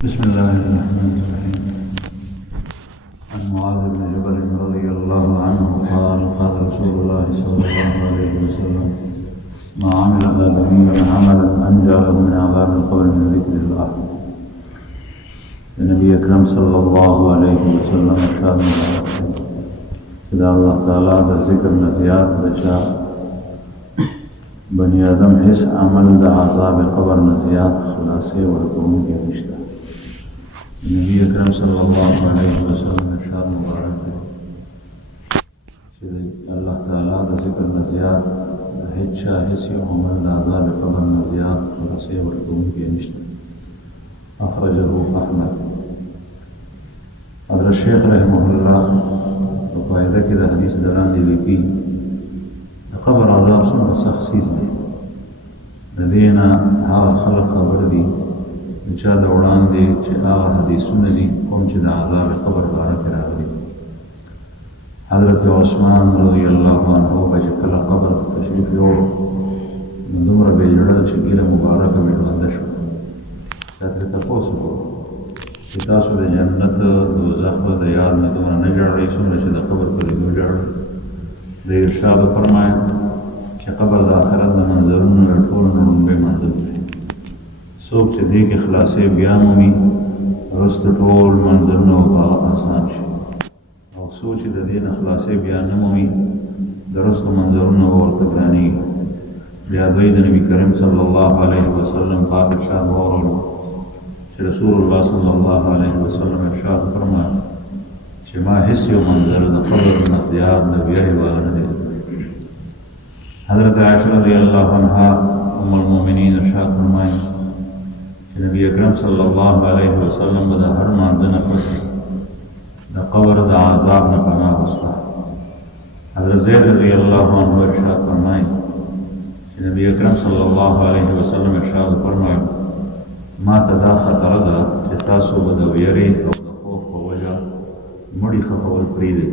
बिस्मिल्लाहिर्रहमानिर्रहीम। अन मुआज़ बिन जबल रज़ियल्लाहु अन्हु क़ाल क़ाल रसूलुल्लाह सल्लल्लाहु अलैहि वसल्लम मा अमिला आदमिyyun अमलन अंजा लहु मिन अज़ाबिल क़ब्र मिन ज़िक्रिल्लाह। नबी अकरम सल्लल्लाहु अलैहि वसल्लम इरशाद फरमाया, अल्लाह ताला दा ज़िक्र नज़ियात बचा बनी आदम हिस अमल दा अज़ाब क़ब्र नज़ियात खुलासे वर्कुन के रिश्ता। नबी अकरम सल्लल्लाहु अलैहि वसल्लम इरशाद मुबारक है कि अल्लाह ताला दा ज़िक्र नज़ियात हिच्चा हिस्सी अमल दा अज़ाब क़ब्र नज़ियात खुलासे वर्कुन के रिश्ता। अखरजहु अहमद। हज़रत शेख रहमहुल्लाह तो क़ायदा की हदीस दरान दी लिखी क़ब्र अज़ाब सुन सख्त चीज़ है देना हाँ खलक खबर दी चा दौड़ान दे चा हदीसुन दी कौन च अज़ाब क़ब्र बारा करा दी। हज़रत उस्मान रज़ियल्लाहु अन्हु बजकल क़ब्र तशरीफ योड़ दुमरा बेजड़ल गिला मुबारक बेडवंदश ताकि तपोस हो तासु दे जन्नत दोज़ख द यार न तुमरा न जड़ सुन च क़ब्र पर दो जड़ दे इरशाद फरमाया कि क़ब्र द आखिरत द मंज़रुन रठोर नड़ुंबे मंज़र सोच से देख खलासे बयान में रस्त टोल मंजर न होगा आसान शे और सोच दीन खलासे बयान में दरस्त मंजर न हो और तबानी लिहाज़ नबी करीम सल्लल्लाहु अलैहि वसल्लम पाक इरशाद और रसूलुल्लाह सल्लल्लाहु अलैहि वसल्लम इरशाद फरमाया कि मा हिस्से मंजर द क़ब्र नज़ियात नबियाही वाला ने हज़रत आयशा रज़ियल्लाहु अन्हा उम्मुल मोमिनीन इरशाद फरमाई नबी अकरम सल्लल्लाहु अलैहि वसल्लम बदा हर मानदन पस द क़ब्र द अज़ाब न पनाह वस्ता। हज़रत ज़ैद रज़ियल्लाहु अन्हु इरशाद फरमाए कि नबी अकरम सल्लल्लाहु अलैहि वसल्लम इरशाद फरमाए मा तदा खतर दा कि तासु बद वेरे और द खौफ को वजह मड़ी खफवल प्रीदे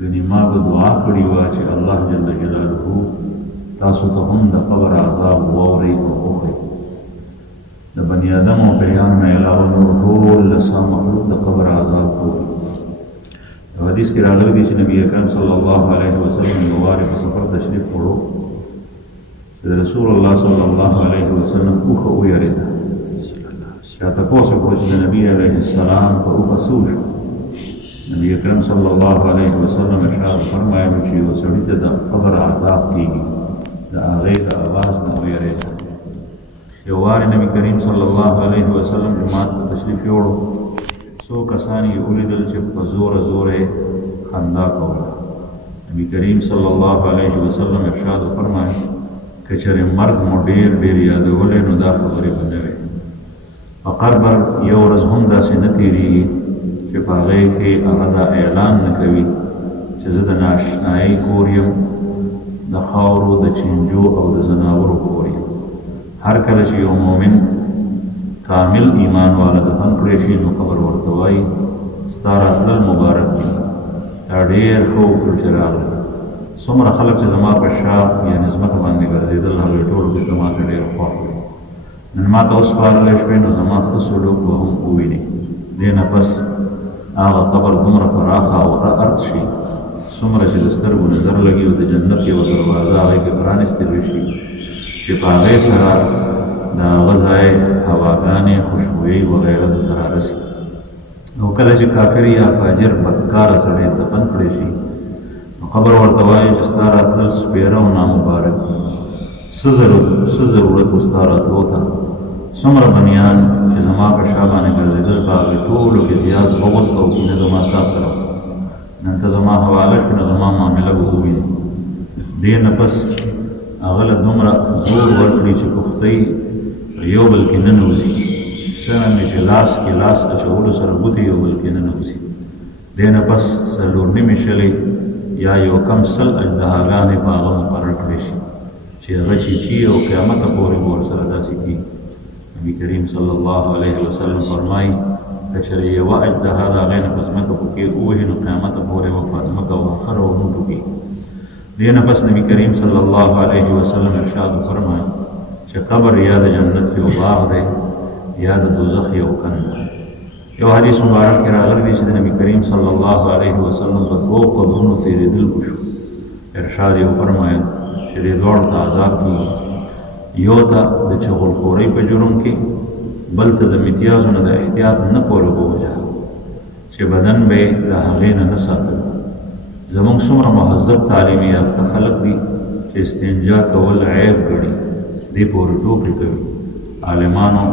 गनी मा ब दुआ करी वा कि अल्लाह जल्ल जलालहू तासु तो हम द क़ब्र अज़ाब वौरी और ओखे द बनी आदम और बयान में अलावा रोल लसा मखलूक द क़ब्र अज़ाब को हदीस की रागल की नबी अकरम सल्लल्लाहु अलैहि वसल्लम दोबारे सफ़र तशरीफ पढ़ो रसूलुल्लाह सल्लल्लाहु अलैहि वसल्लम उख उयरे था क्या तपोस पहुँच नबी अलैहिस्सलाम को उख सूश नबी अकरम सल्लल्लाहु अलैहि वसल्लम इरशाद फरमाया कि वो सड़ी द क़ब्र अज़ाब कीगी द आगे का आवाज़ न उयरे था वार नबी करीम सल्लल्लाहु अलैहि वसल्लम जमात को तशरीफ योड़ो सो कसानी उलिदल जब जोर जोर खंदा कौला नबी करीम सल्लल्लाहु अलैहि वसल्लम इरशाद फरमाए कि चरे मर्द मो डेर डेर याद वले नुदा खबरे बनवे फ़कर बर यो रज़ हमदा से न तेरी कि पागे के अहदा ऐलान न कवी चज़द नाशनाई कोरियम द खावरो द चिंजो और द जनावरो कोरियम हर कल यो मोमिन कामिल ईमान वाला दफन करेशी नो क़ब्र वर्तवाई सतारा अल मुबारक की ताडेर खो चराग सुमर खलक से जमा पशा या नज़मत बांधने कर दिल हल टोल के जमा से डेर खौफ ननमा तो उस पार लेशे नो जमा खसुडो को हम कोई नहीं देना बस आगा क़ब्र गुमर फराखा और अर्थ शी सुमर से दस्तर को नजर लगी होते जन्नत के वो दरवाज़ा आगे के प्रानिस्ते ऋषि शिपागे सरा दा गज़ाए हवागाने खुशबुई वगैरह तरारसी नौकल जी काफिरी या फाजिर बदकार सड़े दफन पड़ेशी क़ब्र वर्तवाए जिस्तारा तल स्पेरा नामुबारक सज़रूरत उस्तारा होता सुमर बनियान के जमा का शाबान कर दिल बाग टोल के ज़ियाद बहुत को की नज़मा सासरा नंतज़मा हवालत के नज़मा मामला हुई दे नफस अगल दुमरा जोर वर्कड़ी च पुख्तई यो बल्कि ननूजी सना में लास के लास अचौड़ सर बुद्धि यो बल्कि ननूजी देना बस सलोरने में चले या यो कम सल अजदहागा ने पागा मुकर्रर करेशी चे गची ची और क़यामत पूरी बोर सरदा सिकी नबी करीम सल्लल्लाहु अलैहि वसल्लम फरमाई कचरे ये वा अजदहागा गैन फज़मत पुके ओहे न क़यामत पूरे व फज़मत व आखर व मुटुकी देना बस नबी करीम सल्लल्लाहु अलैहि वसल्लम इरशाद फरमाए कि क़ब्र याद जन्नत के बाग दे یا د دوزخ یو کند. یو حدیث مبارک کې راغلی دی چې د نبی کریم صلی الله علیه وسلم په دوو قبرونو تېرېدل وشو. ارشاد یې وفرمایل چې دې دواړو ته عذاب کېږي، یو ته د چغلخورۍ په جرم کې، بل ته د متیازو نه د احتیاط نه کولو په وجه چې بدن به یې د هغې نه نه ساتل. زموږ څومره مهذب تعلیم یافته خلک دي چې استنجا کول عیب ګڼي، دې پورې ټوکې کوي. عالمانو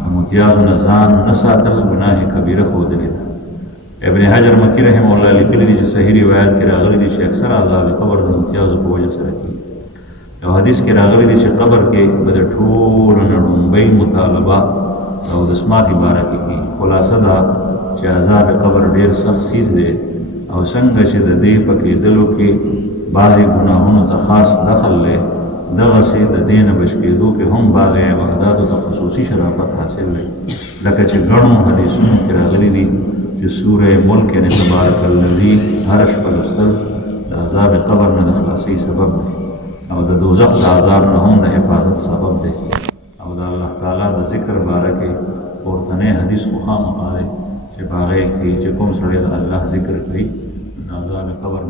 د متیازو نه ځان نه ساتل ګناه کبیره ښودلې ده. ابن حجر مکی رحمه الله لیکلي دي چې صحیح روایت کې راغلي دي چې اکثر عذاب قبر د متیازو په وجه سره کېږي. یو حدیث کې راغلی دی چې قبر کې به د ټولو نه لومړی مطالبه او د سماعت باره کې کېږي. خلاصه ده چې عذاب قبر ډېر سخت څیز دی، او څنګه چې د دې په کېدلو کې بعضې ګناهونو ته خاص دخل دی، دغسې د دې نه بچ کېدو کې هم بعضې عباداتو ته خصوصي شرافت حاصل دی. لکه چې ګڼو حدیثونو کې راغلي دي چې سوره ملک یعنې تبارک الذي هره شپه لوستل د عذاب قبر نه د خلاصۍ سبب دی، او د دوزخ د عذاب نه هم د حفاظت سبب دی. او د الله تعالی د ذکر باره کې پورتنی حدیث خو خامخا دی چې په هغې کې چې کوم سړی د الله ذکر کوي، نو عذاب قبر